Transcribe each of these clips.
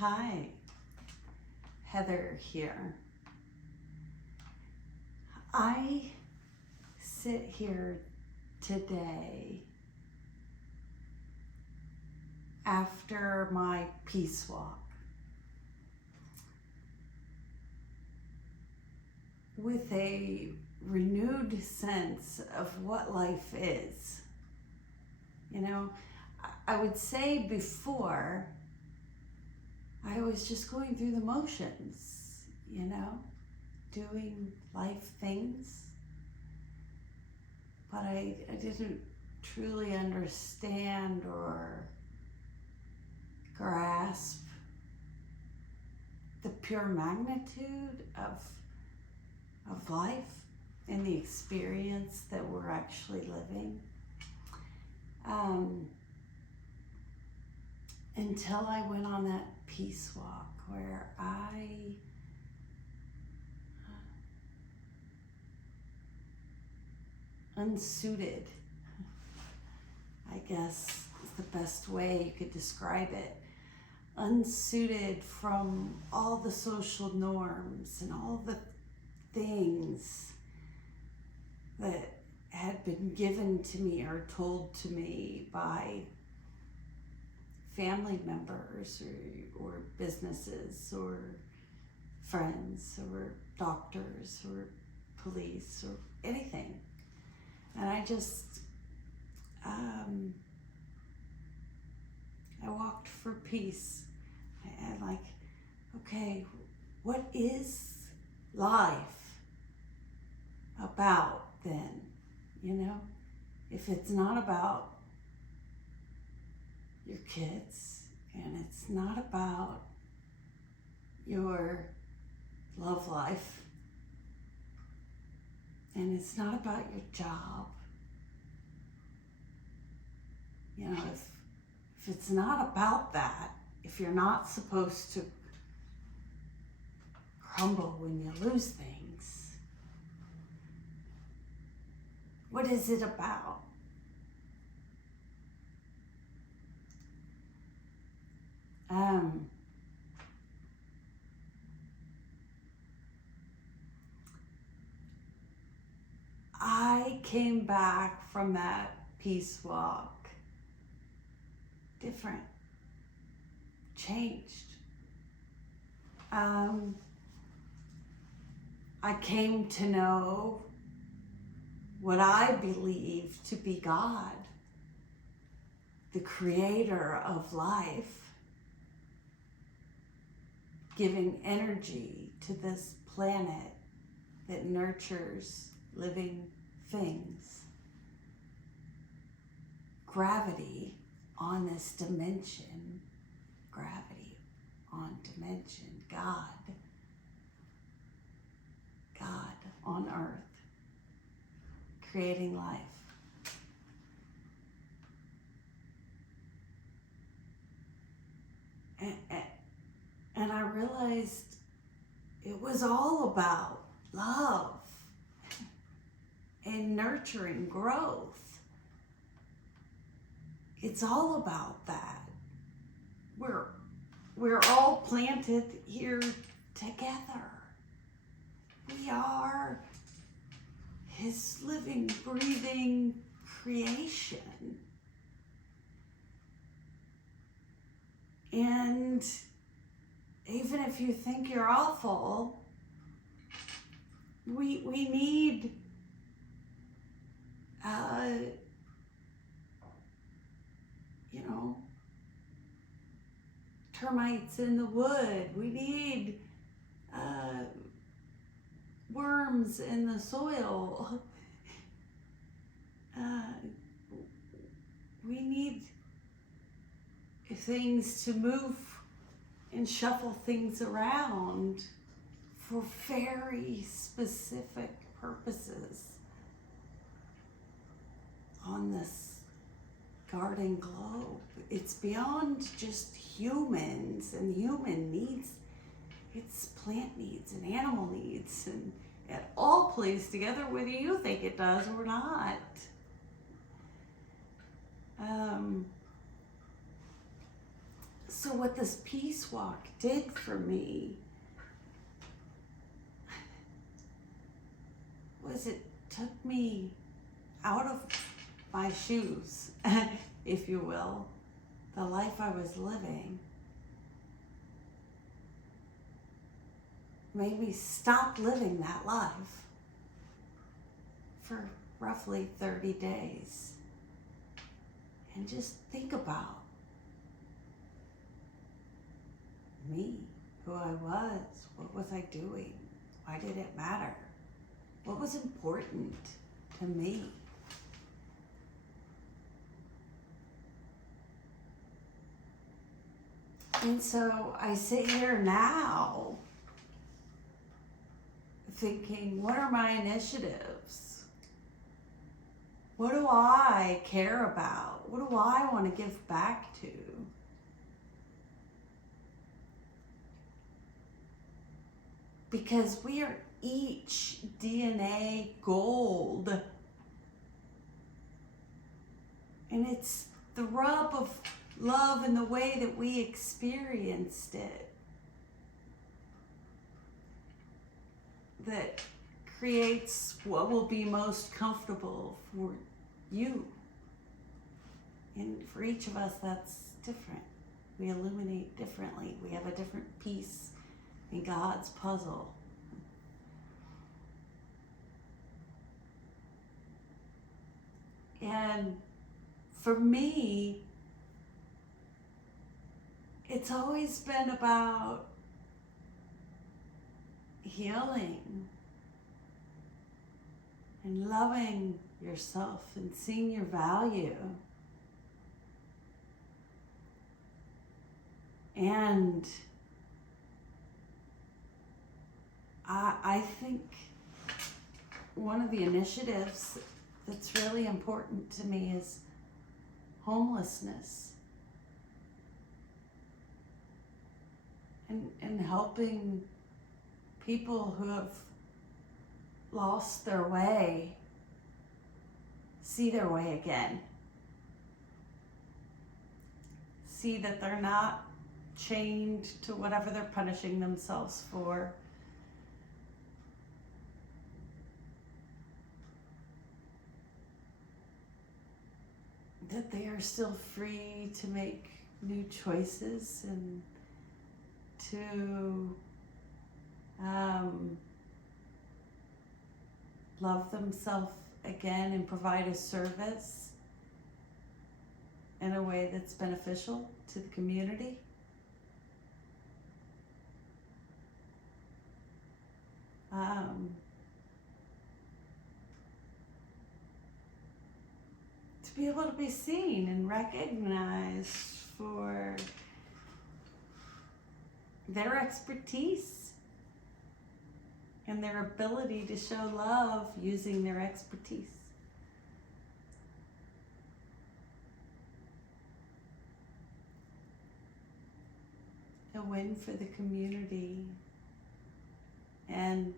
Hi, Heather here. I sit here today after my peace walk with a renewed sense of what life is. You know, I would say before, I was just going through the motions, doing life things, but I didn't truly understand or grasp the pure magnitude of life and the experience that we're actually living. Until I went on that peace walk where I unsuited, I guess is the best way you could describe it, unsuited from all the social norms and all the things that had been given to me or told to me by family members or businesses or friends or doctors or police or anything. And I just, I walked for peace. And like, okay, what is life about then? If it's not about your kids and it's not about your love life and it's not about your job, if it's not about that, if you're not supposed to crumble when you lose things, what is it about? I came back from that peace walk different, changed. I came to know what I believe to be God, the creator of life, giving energy to this planet that nurtures living things. Gravity on this dimension, gravity on dimension, God on earth, creating life. And I realized it was all about love and nurturing growth. It's all about that. We're all planted here together. We are His living, breathing creation. And even if you think you're awful, we need termites in the wood. We need worms in the soil. We need things to move and shuffle things around for very specific purposes on this garden globe. It's beyond just humans and human needs. It's plant needs and animal needs, and it all plays together whether you think it does or not. So what this peace walk did for me was it took me out of my shoes, if you will, the life I was living. Made me stop living that life for roughly 30 days and just think about me, who I was, what was I doing, why did it matter, what was important to me. And so I sit here now thinking, what are my initiatives? What do I care about? What do I want to give back to? Because we are each DNA gold. And it's the rub of love and the way that we experienced it that creates what will be most comfortable for you. And for each of us, that's different. We illuminate differently. We have a different piece in God's puzzle. And for me, it's always been about healing and loving yourself and seeing your value. And I think one of the initiatives that's really important to me is homelessness and helping people who have lost their way see their way again. See that they're not chained to whatever they're punishing themselves for. That they are still free to make new choices and to love themselves again and provide a service in a way that's beneficial to the community. To be able to be seen and recognized for their expertise and their ability to show love using their expertise. A win for the community and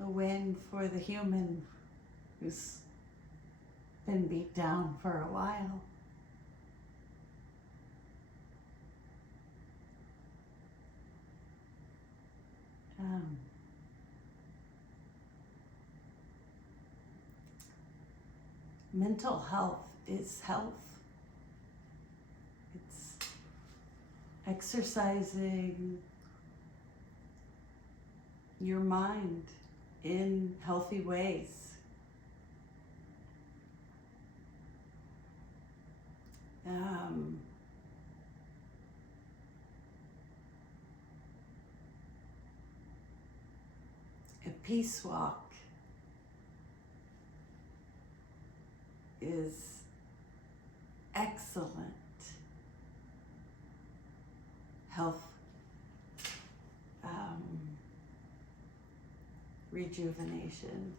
a win for the human who's been beat down for a while. Mental health is health. It's exercising your mind in healthy ways. A peace walk is excellent health rejuvenation.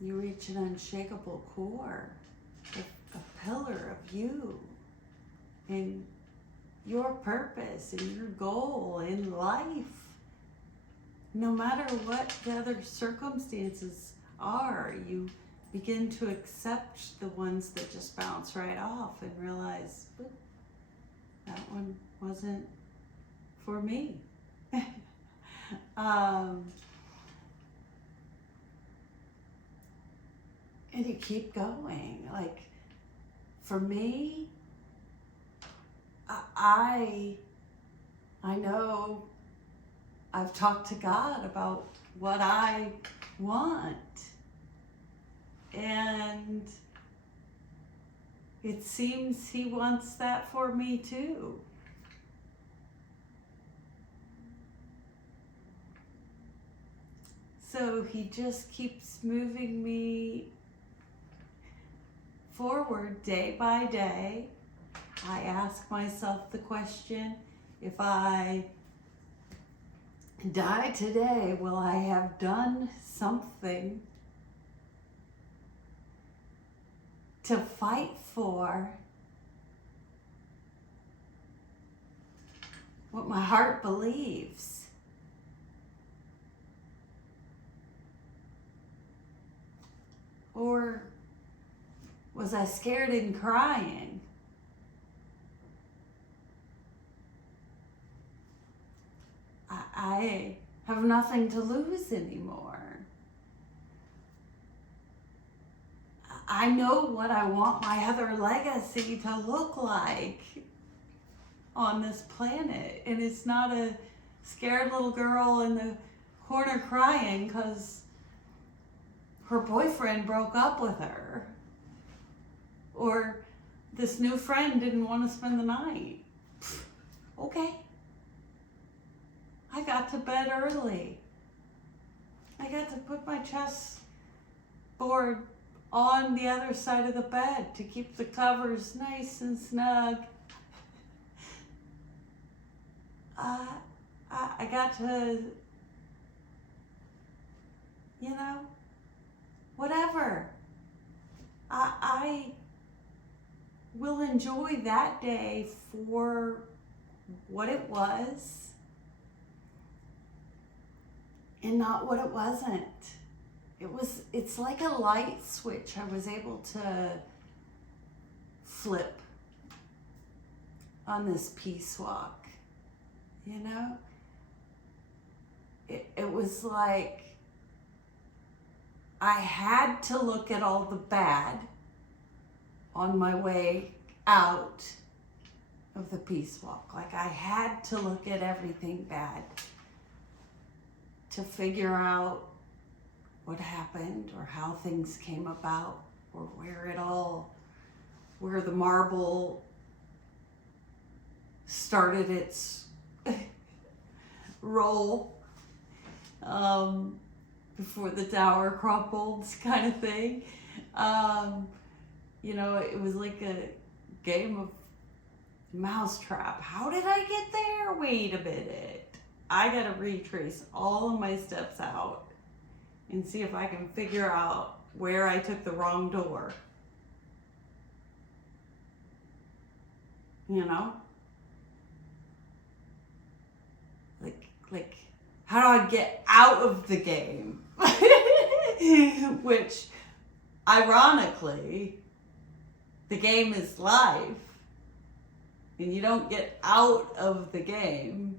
You reach an unshakable core, a pillar of you and your purpose and your goal in life. no matter what the other circumstances are, you begin to accept the ones that just bounce right off and realize, "Oop, that one wasn't for me." um, and you keep going. Like, for me, I know I've talked to God about what I want, and it seems He wants that for me too. So He just keeps moving me forward day by day. I ask myself the question, if I die today, will I have done something to fight for what my heart believes? Or was I scared and crying? I have nothing to lose anymore. I know what I want my other legacy to look like on this planet. And it's not a scared little girl in the corner crying because her boyfriend broke up with her, or this new friend didn't want to spend the night. Okay. I got to bed early. I got to put my chest board on the other side of the bed to keep the covers nice and snug. I got to, whatever. I will enjoy that day for what it was and not what it wasn't. It's like a light switch I was able to flip on this peace walk, It was like I had to look at all the bad on my way out of the peace walk. Like, I had to look at everything bad to figure out what happened or how things came about or where the marble started its roll before the tower crumbled, kind of thing. It was like a game of mousetrap. How did I get there? Wait a minute. I gotta retrace all of my steps out and see if I can figure out where I took the wrong door. Like, how do I get out of the game? Which, ironically, the game is life. And you don't get out of the game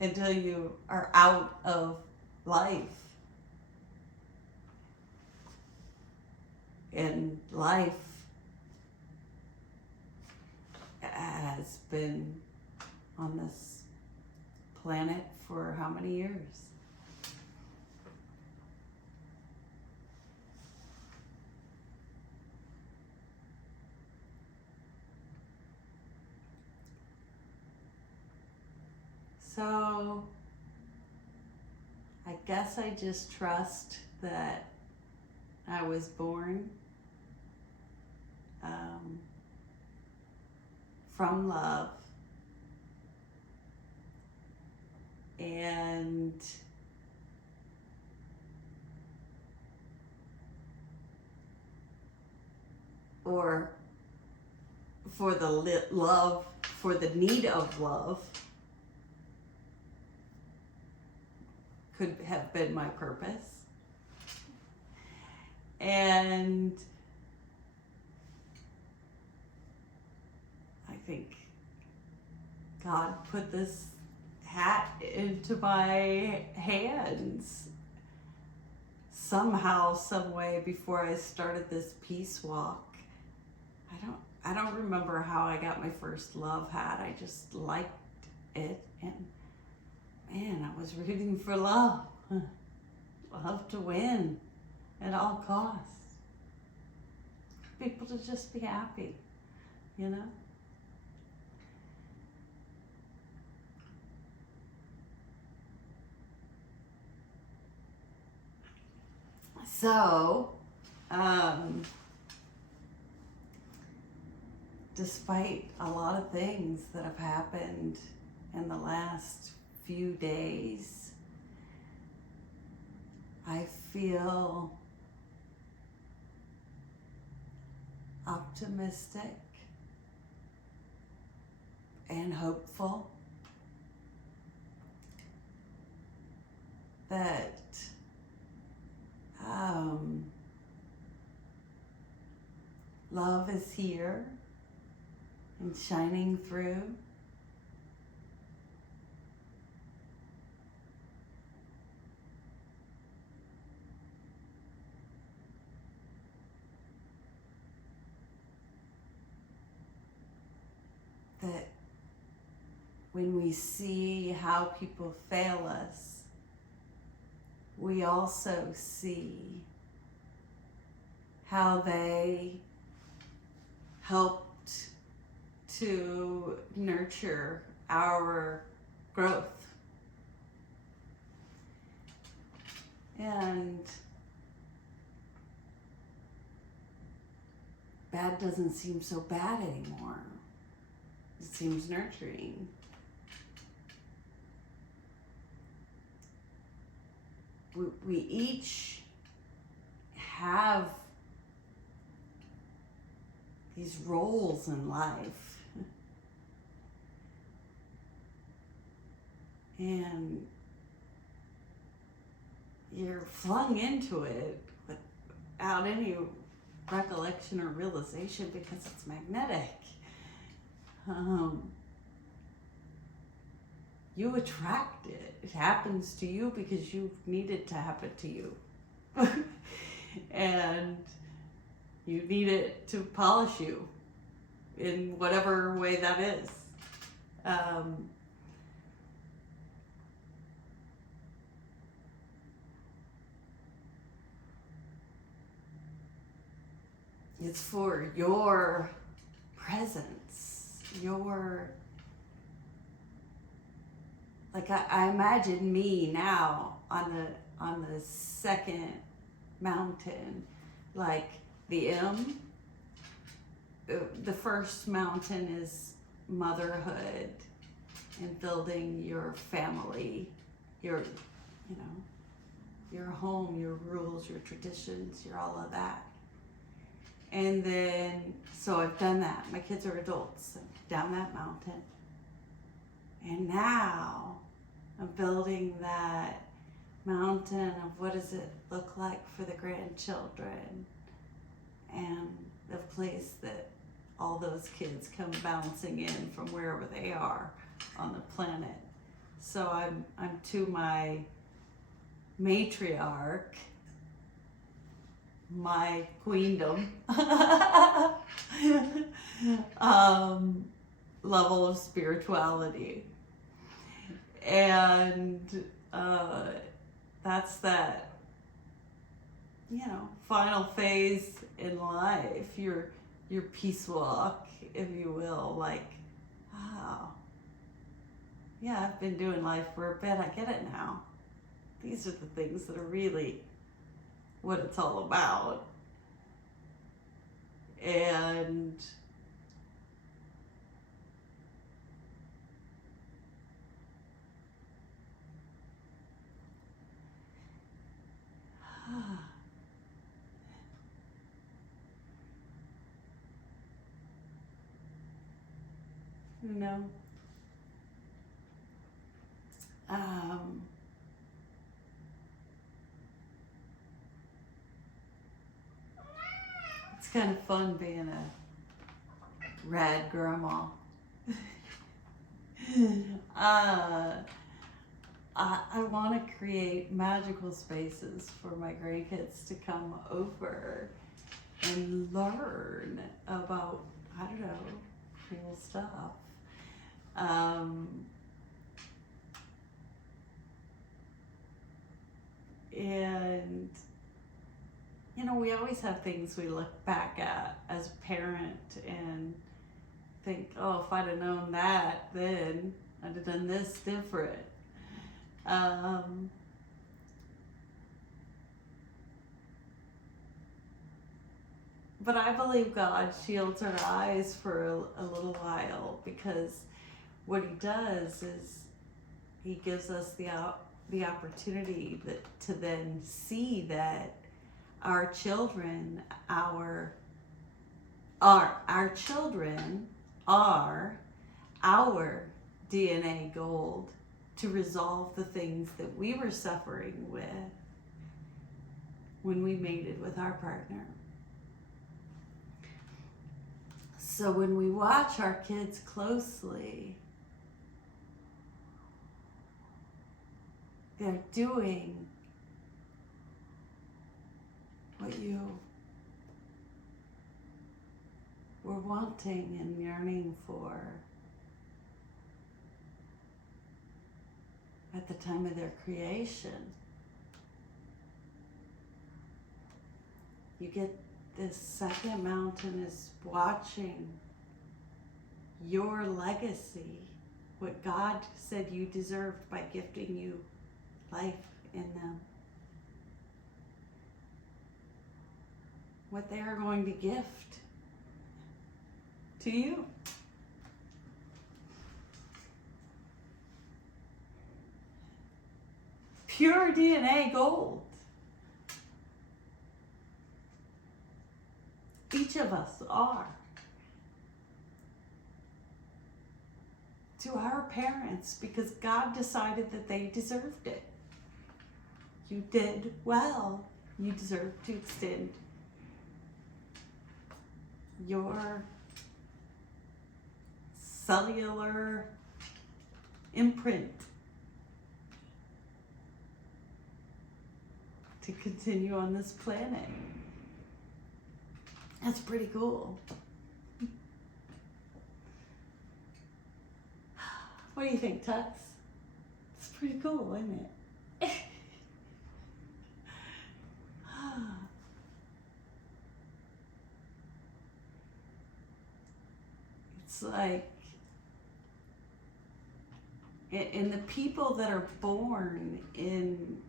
until you are out of life. And life has been on this planet for how many years? So I guess I just trust that I was born from love, and or for the love for the need of love could have been my purpose. And I think God put this hat into my hands somehow, some way before I started this peace walk. I don't remember how I got my first love hat. I just liked it, and man, I was rooting for love. Love to win at all costs. People to just be happy, you know? So, despite a lot of things that have happened in the last few days, I feel optimistic and hopeful that love is here and shining through. That when we see how people fail us, we also see how they helped to nurture our growth. And bad doesn't seem so bad anymore. It seems nurturing. We each have these roles in life. And you're flung into it without any recollection or realization because it's magnetic. You attract it. It happens to you because you need it to happen to you. And you need it to polish you in whatever way that is. It's for your presence, like I imagine me now on the second mountain, like the M. The first mountain is motherhood and building your family, your home, your rules, your traditions, your all of that. And then, so I've done that. My kids are adults, down that mountain. And now I'm building that mountain of what does it look like for the grandchildren, and the place that all those kids come bouncing in from wherever they are on the planet. So I'm to my matriarch, my queendom level of spirituality. And that's that, final phase in life, your peace walk, if you will, like, wow, yeah, I've been doing life for a bit, I get it now. These are the things that are really what it's all about. And you know. Um, it's kind of fun being a rad grandma. I want to create magical spaces for my grandkids to come over and learn about, I don't know, cool stuff. And, you know, we always have things we look back at as a parent and think, oh, if I'd have known that then, I'd have done this different. But I believe God shields our eyes for a little while, because what he does is he gives us the opportunity to then see that our children, our children are our DNA gold to resolve the things that we were suffering with when we mated with our partner. So when we watch our kids closely, they're doing what you were wanting and yearning for at the time of their creation. You get this second mountain is watching your legacy, what God said you deserved by gifting you life in them. What they are going to gift to you. Pure DNA gold. Each of us are. To our parents, because God decided that they deserved it. You did well. You deserve to extend your cellular imprint to continue on this planet. That's pretty cool. What do you think, Tux? It's pretty cool, isn't it? It's like, and the people that are born in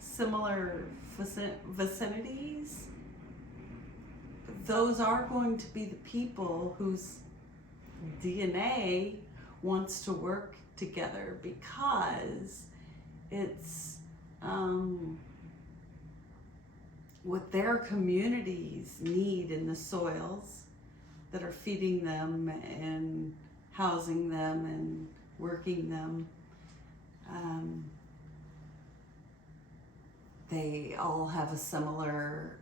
similar vicinities, those are going to be the people whose DNA wants to work together, because it's what their communities need in the soils that are feeding them and housing them and working them. They all have a similar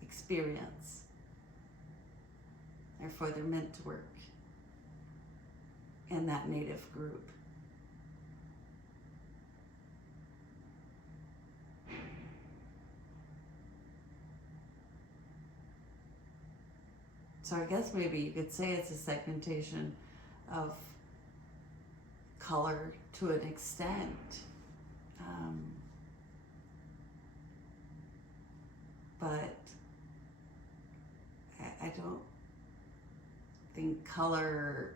experience. Therefore, they're meant to work in that native group. So I guess maybe you could say it's a segmentation of color to an extent. But I don't think color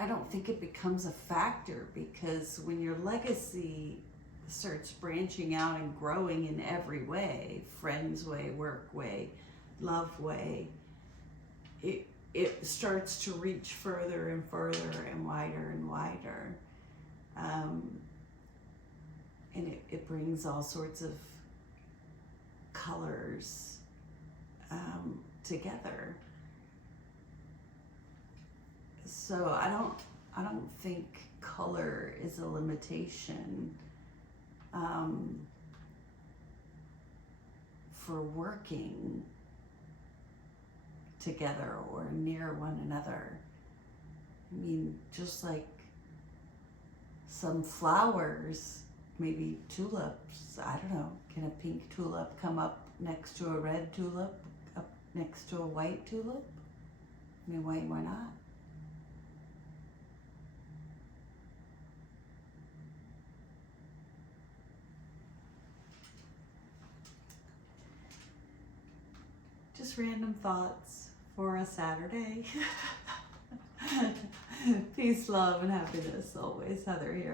I don't think it becomes a factor, because when your legacy starts branching out and growing in every way, friends way, work way, love way, it starts to reach further and further and wider and wider. and it brings all sorts of colors together. So I don't think color is a limitation for working together or near one another. I mean, just like some flowers, maybe tulips, I don't know, can a pink tulip come up next to a red tulip, up next to a white tulip? I mean, why not? Just random thoughts for a Saturday. Peace, love, and happiness always. Heather here.